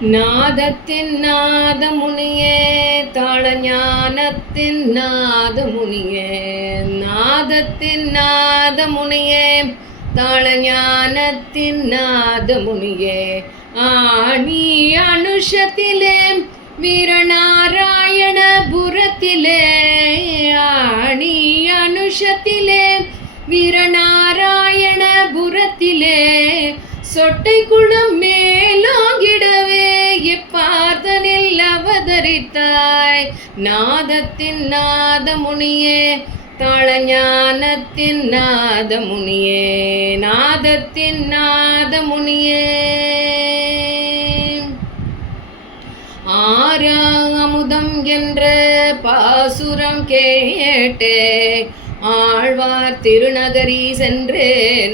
நாதத்தின் நாதமுனியே தாள ஞானத்தின் நாதமுனியே நாதத்தின் நாதமுனியே தாள ஞானத்தின் நாதமுனியே. ஆணி அனுஷத்திலே வீரநாராயண புரத்திலே ஆணி அனுஷத்திலே வீரநாராயண புரத்திலே சொட்டை குளம் மேலாகிடவே உச்சரித்தாய். நாதத்தின் நாதமுனியே தாளஞானத்தின் நாதமுனியே நாதத்தின் நாதமுனியே. ஆறாமுதம் என்ற பாசுரம் கேட்டே ஆழ்வார் திருநகரி சென்று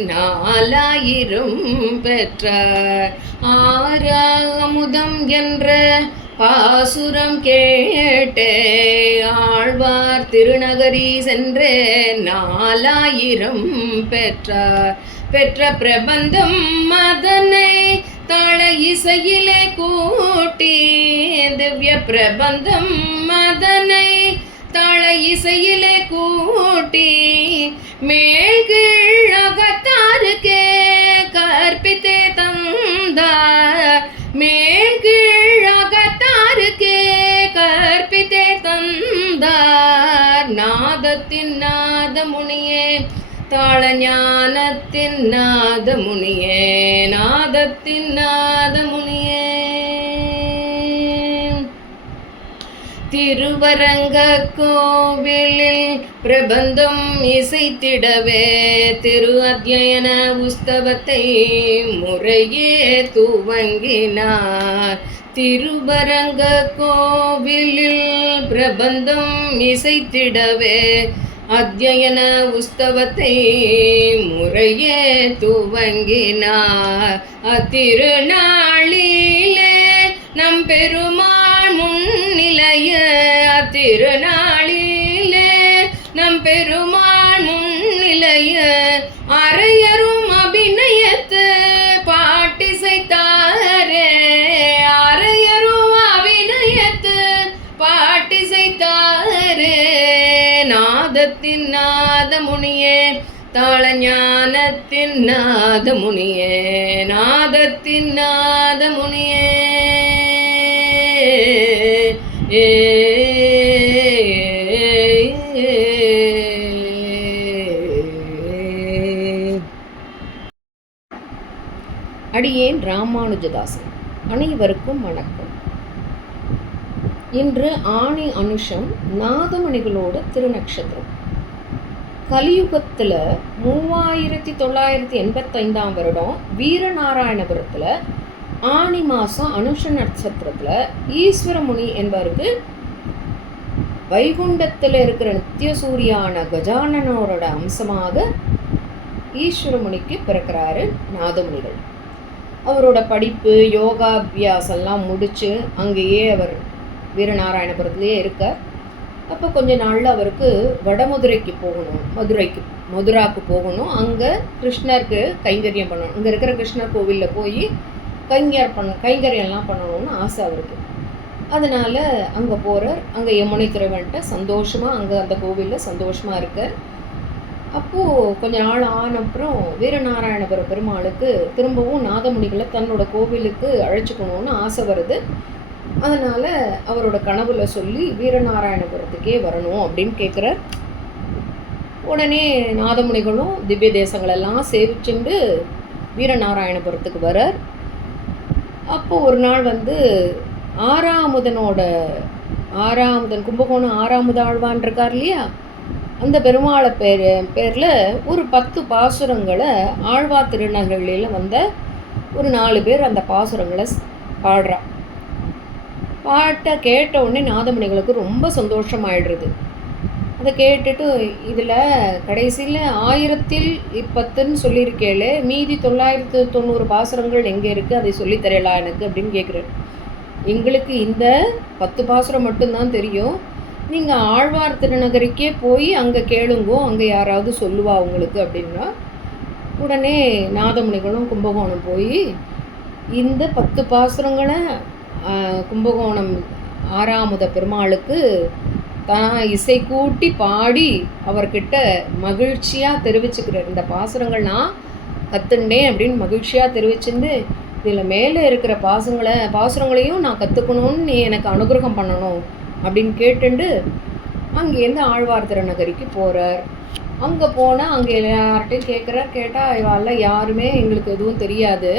நாலாயிரம் பெற்றார். ஆறாமுதம் என்ற பாசுரம் கேட்டே ஆழ்வார் திருநகரி சென்றே நாலாயிரம் பெற்றார் பெற்ற பிரபந்தம் மதனை தாழ இசையிலே கூட்டி திவ்ய பிரபந்தம் மதனை தாழ இசையிலே கூட்டி மேல் கீழகத்தாருக்கே கற்பித்தே தந்தார். மேல் கீழகத்தாருக்கே கற்பித்தே தந்தார். நாதத்தின் நாத முனியே தாள ஞானத்தின் நாத முனியே நாதத்தின் நாத முனியே திருவரங்க கோவிலில் பிரபந்தம் இசைத்திடவே திரு அத்தியன உஸ்தவத்தை முறையே துவங்கினார். திருவரங்க கோவிலில் பிரபந்தம் இசைத்திடவே அத்தியன உஸ்தவத்தை முறையே துவங்கினார். அத்திருநாளிலே நம் பெருமாள் முன்னிலைய அத்திருநாளிலே நம் பெருமாள் தாளஞானத்தின் நாதமுனியே நாதத்தின் நாதமுனியே. ஏ அடியேன் ராமானுஜதாசன் அனைவருக்கும் வணக்கம். இன்று ஆணி அனுஷம் நாதமணிகளோட திருநக்ஷத்திரம். கலியுகத்தில் மூவாயிரத்தி தொள்ளாயிரத்தி எண்பத்தைந்தாம் வருடம் வீரநாராயணபுரத்தில் ஆணி மாதம் அனுஷ நட்சத்திரத்தில் ஈஸ்வரமுனி என்பவருக்கு வைகுண்டத்தில் இருக்கிற நித்திய சூரியான கஜானனோட அம்சமாக ஈஸ்வரமுனிக்கு பிறக்கிறாரு நாதமுனிகள். அவரோட படிப்பு யோகாபியாசம்லாம் முடித்து அங்கேயே அவர் வீரநாராயணபுரத்துலேயே இருக்கார். அப்போ கொஞ்ச நாளில் அவருக்கு வடமதுரைக்கு போகணும். மதுரைக்கு மதுராவுக்கு போகணும். அங்கே கிருஷ்ணருக்கு கைங்கரியம் பண்ணணும். அங்கே இருக்கிற கிருஷ்ணர் கோவிலில் போய் கைங்கர் பண்ண கைங்கரியம்லாம் பண்ணணும்னு ஆசை அவருக்கு. அதனால் அங்கே போகிறார் அங்கே யமுனை துறைவன்ட்ட சந்தோஷமாக அங்கே அந்த கோவிலில் சந்தோஷமாக இருக்கார். அப்போது கொஞ்ச நாள் ஆன அப்புறம் வீரநாராயணபுர பெருமாளுக்கு திரும்பவும் நாதமுனிகளை தன்னோட கோவிலுக்கு அழைச்சிக்கணும்னு ஆசை வருது. அதனால் அவரோட கனவுல சொல்லி வீரநாராயணபுரத்துக்கே வரணும் அப்படின்னு கேட்குறார் உடனே நாதமுனிகளும் திவ்ய தேசங்களெல்லாம் சேவிச்சுண்டு வீரநாராயணபுரத்துக்கு வரார். அப்போ ஒரு நாள் வந்து ஆறாமுதனோட ஆறாமுதன் கும்பகோணம் ஆறாமுத ஆழ்வான் இருக்கார் இல்லையா? அந்த பெருமாளை பேர் பேரில் ஒரு பத்து பாசுரங்களை ஆழ்வா திருநகரில் வந்த ஒரு நாலு பேர் அந்த பாசுரங்களை பாடுறான். பாட்டை கேட்ட உடனே நாதமணிகளுக்கு ரொம்ப சந்தோஷமாயிடுறது. அதை கேட்டுட்டு இதில் கடைசியில் ஆயிரத்தில் இப்பத்துன்னு சொல்லியிருக்கேளே மீதி தொள்ளாயிரத்து தொண்ணூறு பாசுரங்கள் எங்கே இருக்குது அதை சொல்லித் தரலாம் எனக்கு? அப்படின்னு கேட்குறேன் எங்களுக்கு இந்த பத்து பாசுரம் மட்டும்தான் தெரியும். நீங்கள் ஆழ்வார் திருநகருக்கே போய் அங்கே கேளுங்கோ அங்கே யாராவது சொல்லுவா உங்களுக்கு அப்படின்னா உடனே நாதமுனிகளும் கும்பகோணம் போய் இந்த பத்து பாசுரங்களை கும்பகோணம் ஆறாமுத பெருமாளுக்கு தான் இசை கூட்டி பாடி அவர்கிட்ட மகிழ்ச்சியாக தெரிவிச்சுக்கிறார். இந்த பாசுரங்கள் நான் கற்றுண்டேன் அப்படின்னு மகிழ்ச்சியாக தெரிவிச்சுண்டு இதில் மேலே இருக்கிற பாசங்களை பாசுரங்களையும் நான் கற்றுக்கணும்னு நீ எனக்கு அனுகிரகம் பண்ணணும் அப்படின்னு கேட்டுண்டு அங்கேருந்து ஆழ்வார் திருநகரிக்கு போகிறார் அங்கே போனால் அங்கே எல்லார்ட்டையும் கேட்குறார் கேட்டால் இவாள யாருமே எங்களுக்கு எதுவும் தெரியாது.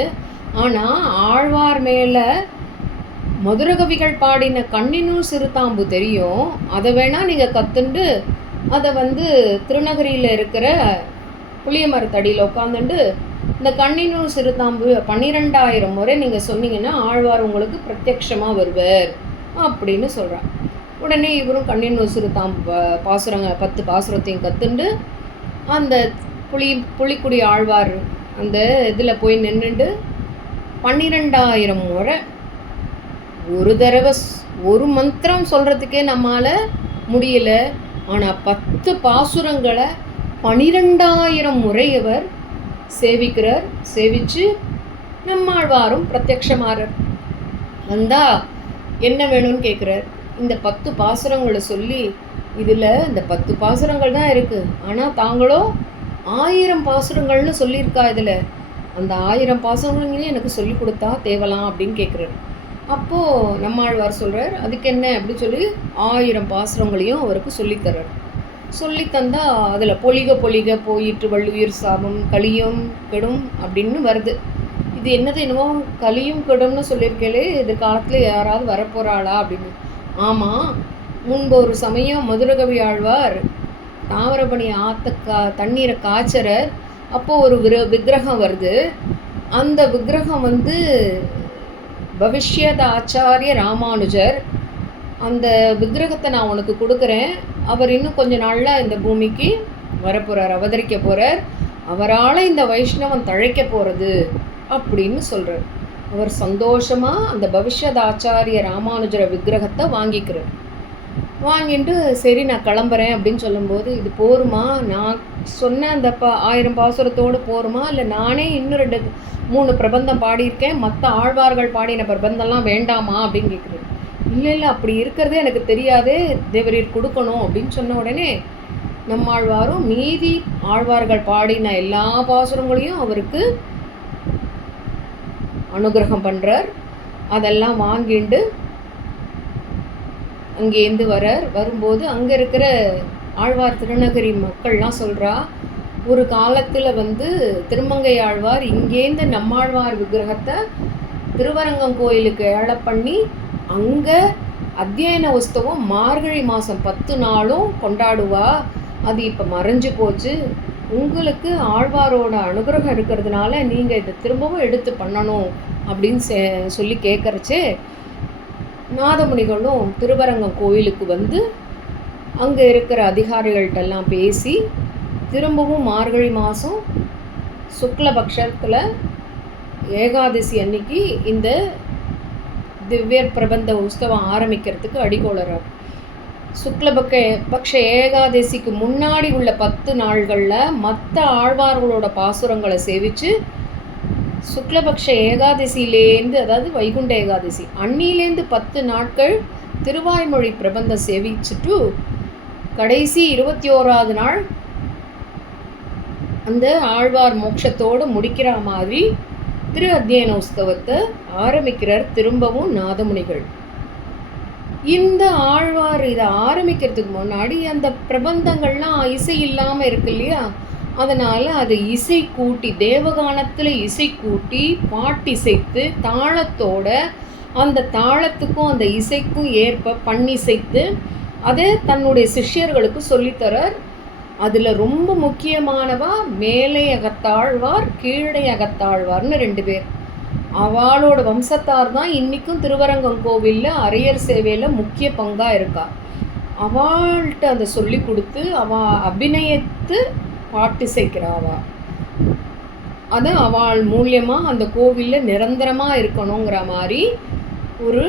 ஆனால் ஆழ்வார் மேலே மதுரகவிகள் பாடின கண்ணினூர் சிறுதாம்பு தெரியும். அதை வேணால் நீங்கள் கற்றுண்டு அதை வந்து திருநகரியில் இருக்கிற புளிய மரத்தடியில் உட்காந்துண்டு இந்த கண்ணினூர் சிறுதாம்பு பன்னிரெண்டாயிரம் முறை நீங்கள் சொன்னீங்கன்னா ஆழ்வார் உங்களுக்கு பிரத்யக்ஷமாக வருவார் அப்படின்னு சொல்கிறான் உடனே இவரும் கண்ணினூர் சிறுதாம்பு பாசுரங்க பத்து பாசுரத்தையும் கற்றுண்டு அந்த புளி புளிக்குடி ஆழ்வார் அந்த இதில் போய் நின்றுண்டு பன்னிரெண்டாயிரம் முறை ஒரு தடவை ஒரு மந்திரம் சொல்கிறதுக்கே நம்மால் முடியல. ஆனால் பத்து பாசுரங்களை பனிரெண்டாயிரம் முறை அவர் சேவிக்கிறார் சேவித்து நம்மாழ்வாரும் பிரத்யக்ஷமாறார் வந்தா என்ன வேணும்னு கேட்குறார் இந்த பத்து பாசுரங்களை சொல்லி இதில் இந்த பத்து பாசுரங்கள் தான் இருக்குது ஆனால் தாங்களோ ஆயிரம் பாசுரங்கள்னு சொல்லியிருக்கா இதில். அந்த ஆயிரம் பாசுரங்களையும் எனக்கு சொல்லி கொடுத்தா தேவலாம் அப்படின்னு கேட்குறாரு அப்போது நம்மாழ்வார் சொல்கிறார் அதுக்கு என்ன அப்படின்னு சொல்லி ஆயிரம் பாசுரங்களையும் அவருக்கு சொல்லித்தர்றார். சொல்லி தந்தால் அதில் பொலிக பொலிக போயிட்டு வள்ளுயிர் சாபம் களியும் கெடும் அப்படின்னு வருது. இது என்னது என்னமோ கலியும் கெடும்னு சொல்லியிருக்கேளே இந்த காலத்தில் யாராவது வரப்போகிறாளா அப்படின்னு. ஆமாம் முன்பு ஒரு சமயம் மதுரகவி ஆழ்வார் தாமிரபணி ஆத்த கா தண்ணீரை காய்ச்சற அப்போது ஒரு விர விக்கிரகம் வருது. அந்த விக்கிரகம் வந்து பவிஷ்யத ஆச்சாரிய ராமானுஜர் அந்த விக்கிரகத்தை நான் உனக்கு கொடுக்குறேன். அவர் இன்னும் கொஞ்ச நாளில் இந்த பூமிக்கு வரப்போகிறார் அவதரிக்க போகிறார் அவரால் இந்த வைஷ்ணவன் தழைக்க போகிறது அப்படின்னு சொல்கிறார் அவர் சந்தோஷமாக அந்த பவிஷ்யத ஆச்சாரிய ராமானுஜர விக்கிரகத்தை வாங்கிக்கிறார். வாங்கிட்டு சரி நான் கிளம்புறேன் அப்படின்னு சொல்லும்போது இது போருமா? நான் சொன்ன அந்த பா ஆயிரம் பாசுரத்தோடு போருமா? இல்லை நானே இன்னும் ரெண்டு மூணு பிரபந்தம் பாடியிருக்கேன். மற்ற ஆழ்வார்கள் பாடின பிரபந்தம்லாம் வேண்டாமா? அப்படின்னு கேட்குறது இல்லை இல்லை அப்படி இருக்கிறதே எனக்கு தெரியாதே. தேவரீர் கொடுக்கணும் அப்படின்னு சொன்ன உடனே நம்மாழ்வாரும் மீதி ஆழ்வார்கள் பாடின எல்லா பாசுரங்களையும் அவருக்கு அனுகிரகம் பண்ணுறார் அதெல்லாம் வாங்கிண்டு அங்கேருந்து வரார். வரும்போது அங்கே இருக்கிற ஆழ்வார் திருநகரி மக்கள்லாம் சொல்கிறா ஒரு காலத்தில் வந்து திருமங்கை ஆழ்வார் இங்கேருந்து நம்மாழ்வார் விக்கிரகத்தை திருவரங்கம் கோயிலுக்கு ஏழை பண்ணி அங்கே அத்தியன உஸ்தவம் மார்கழி மாதம் பத்து நாளும் கொண்டாடுவா. அது இப்போ மறைஞ்சு போச்சு. உங்களுக்கு ஆழ்வாரோட அனுகிரகம் இருக்கிறதுனால நீங்கள் இதை திரும்பவும் எடுத்து பண்ணணும் அப்படின்னு சொல்லி கேட்குறச்சே நாதமுனிகளும் திருவரங்கம் கோயிலுக்கு வந்து அங்கே இருக்கிற அதிகாரிகள்கிட்டெல்லாம் பேசி திரும்பவும் மார்கழி மாதம் சுக்லபக்ஷத்தில் ஏகாதசி அன்னைக்கு இந்த திவ்யர் பிரபந்த உற்சவம் ஆரம்பிக்கிறதுக்கு அடிகோளறார் சுக்லபக்க பக்ஷ ஏகாதசிக்கு முன்னாடி உள்ள பத்து நாள்களில் மற்ற ஆழ்வார்களோட பாசுரங்களை சேவித்து சுக்லபக்ஷ ஏகாதசியிலேருந்து அதாவது வைகுண்ட ஏகாதசி அன்னிலேருந்து பத்து நாட்கள் திருவாய்மொழி பிரபந்தம் சேவிச்சுட்டு கடைசி இருபத்தி ஓராவது நாள் அந்த ஆழ்வார் மோட்சத்தோடு முடிக்கிற மாதிரி திரு அத்தியன உஸ்தவத்தை ஆரம்பிக்கிறார் திரும்பவும் நாதமுனிகள். இந்த ஆழ்வார் இதை ஆரம்பிக்கிறதுக்கு முன்னாடி அந்த பிரபந்தங்கள்லாம் இசை இல்லாமல் இருக்கு இல்லையா? அதனால் அது இசை கூட்டி தேவகானத்தில் இசை கூட்டி பாட்டிசைத்து தாளத்தோட அந்த தாளத்துக்கும் அந்த இசைக்கும் ஏற்ப பண்ணிசைத்து அதை தன்னுடைய சிஷ்யர்களுக்கு சொல்லித்தரார். அதில் ரொம்ப முக்கியமானவா மேலே அகத்தாழ்வார் கீழே அகத்தாழ்வார்னு ரெண்டு பேர். அவளோட வம்சத்தார் தான் இன்றைக்கும் திருவரங்கம் கோவிலில் அரையர் சேவையில் முக்கிய பங்காக இருக்கா. அவள்கிட்ட அதை சொல்லி கொடுத்து அவ அபிநயத்து பாட்டு அது அவள் மூலியமாக அந்த கோவிலில் நிரந்தரமாக இருக்கணுங்கிற மாதிரி ஒரு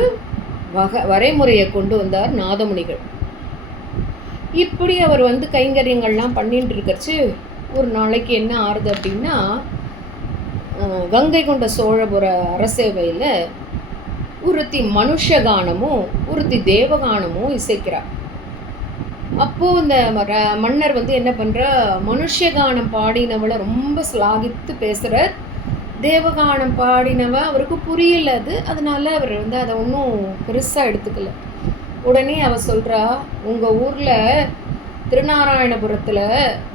வகை வரைமுறையை கொண்டு வந்தார் நாதமுனிகள். இப்படி அவர் வந்து கைங்கரியங்கள்லாம் பண்ணிட்டு இருக்கிறச்சு ஒரு நாளைக்கு என்ன ஆறுது அப்படின்னா கங்கை கொண்ட சோழபுர அரசேவையில் ஒருத்தி மனுஷகானமும் ஒருத்தி தேவகானமும் இசைக்கிறார். அப்போது இந்த மன்னர் வந்து என்ன பண்ணுறா மனுஷகானம் பாடினவளை ரொம்ப ஸ்லாகித்து பேசுகிறார் தேவகானம் பாடினவ அவருக்கு புரியல அது. அதனால அவர் வந்து அதை ஒன்றும் பெருசாக எடுத்துக்கல. உடனே அவ சொல்கிறா உங்கள் ஊரில் திருநாராயணபுரத்தில்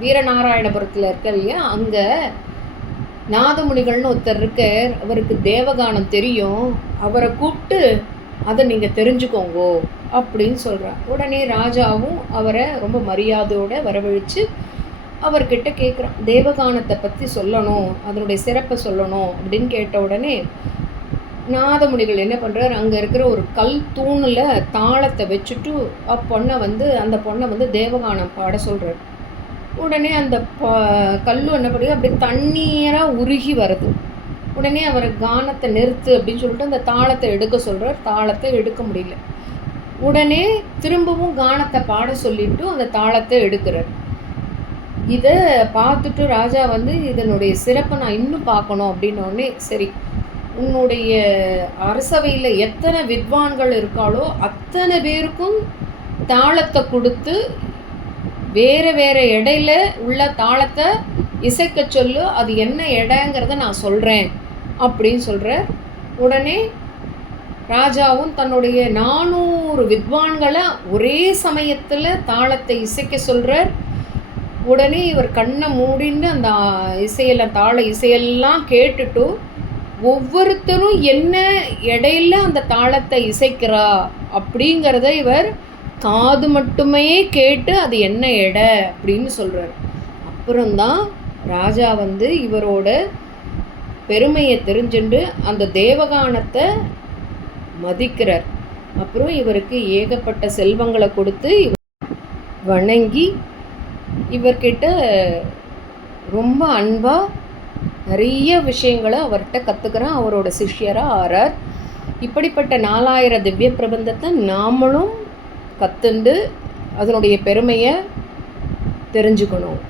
வீரநாராயணபுரத்தில் இருக்க இல்லையா? அங்கே நாதமுனிகள்னு ஒருத்தர் இருக்கார். அவருக்கு தேவகானம் தெரியும். அவரை கூப்பிட்டு அதை நீங்கள் தெரிஞ்சுக்கோங்கோ. அப்படின்னு சொல்கிறார் உடனே ராஜாவும் அவரை ரொம்ப மரியாதையோடு வரவழைச்சு அவர்கிட்ட கேட்குறான் தேவகானத்தை பற்றி சொல்லணும் அதனுடைய சிறப்பை சொல்லணும் அப்படின்னு கேட்ட உடனே நாதமுடிகள் என்ன பண்ணுறார் அங்கே இருக்கிற ஒரு கல் தூணில் தாளத்தை வச்சுட்டு அப்பொண்ணை வந்து அந்த பொண்ணை வந்து தேவகானம் பாட சொல்கிறார் உடனே அந்த ப கல்லு என்ன பண்ணுது? அப்படியே தண்ணீராக உருகி வருது. உடனே அவர் கானத்தை நிறுத்து அப்படின்னு சொல்லிட்டு அந்த தாளத்தை எடுக்க சொல்கிறார் தாளத்தை எடுக்க முடியல. உடனே திரும்பவும் கானத்தை பாட சொல்லிட்டு அந்த தாளத்தை எடுக்கிறார். இதை பார்த்துட்டு ராஜா வந்து இதனுடைய சிறப்பை நான் இன்னும் பார்க்கணும். அப்படின்னோடனே சரி உன்னுடைய அரசவையில் எத்தனை வித்வான்கள் இருக்காளோ அத்தனை பேருக்கும் தாளத்தை கொடுத்து வேறு வேறு இடையில உள்ள தாளத்தை இசைக்க சொல்லு. அது என்ன இடங்கிறத நான் சொல்கிறேன் அப்படின்னு சொல்கிற உடனே ராஜாவும் தன்னுடைய நானூறு வித்வான்களை ஒரே சமயத்தில் தாளத்தை இசைக்க சொல்கிறார் உடனே இவர் கண்ணை மூடின்னு அந்த இசையில் தாள இசையெல்லாம் கேட்டுட்டு ஒவ்வொருத்தரும் என்ன இடையில அந்த தாளத்தை இசைக்கிறா? அப்படிங்கிறத இவர் காது மட்டுமே கேட்டு அது என்ன எடை? அப்படின்னு சொல்கிறார் அப்புறம்தான் ராஜா வந்து இவரோட பெருமையை தெரிஞ்சுண்டு அந்த தேவகானத்தை மதிக்கிறார். அப்புறம் இவருக்கு ஏகப்பட்ட செல்வங்களை கொடுத்து வணங்கி இவர்கிட்ட ரொம்ப அன்பாக நிறைய விஷயங்களை அவர்கிட்ட கற்றுக்கிறேன் அவரோட சிஷ்யராக ஆறார். இப்படிப்பட்ட நாலாயிரம் திவ்ய பிரபந்தத்தை நாமளும் கற்றுண்டு அதனுடைய பெருமையை தெரிஞ்சுக்கணும்.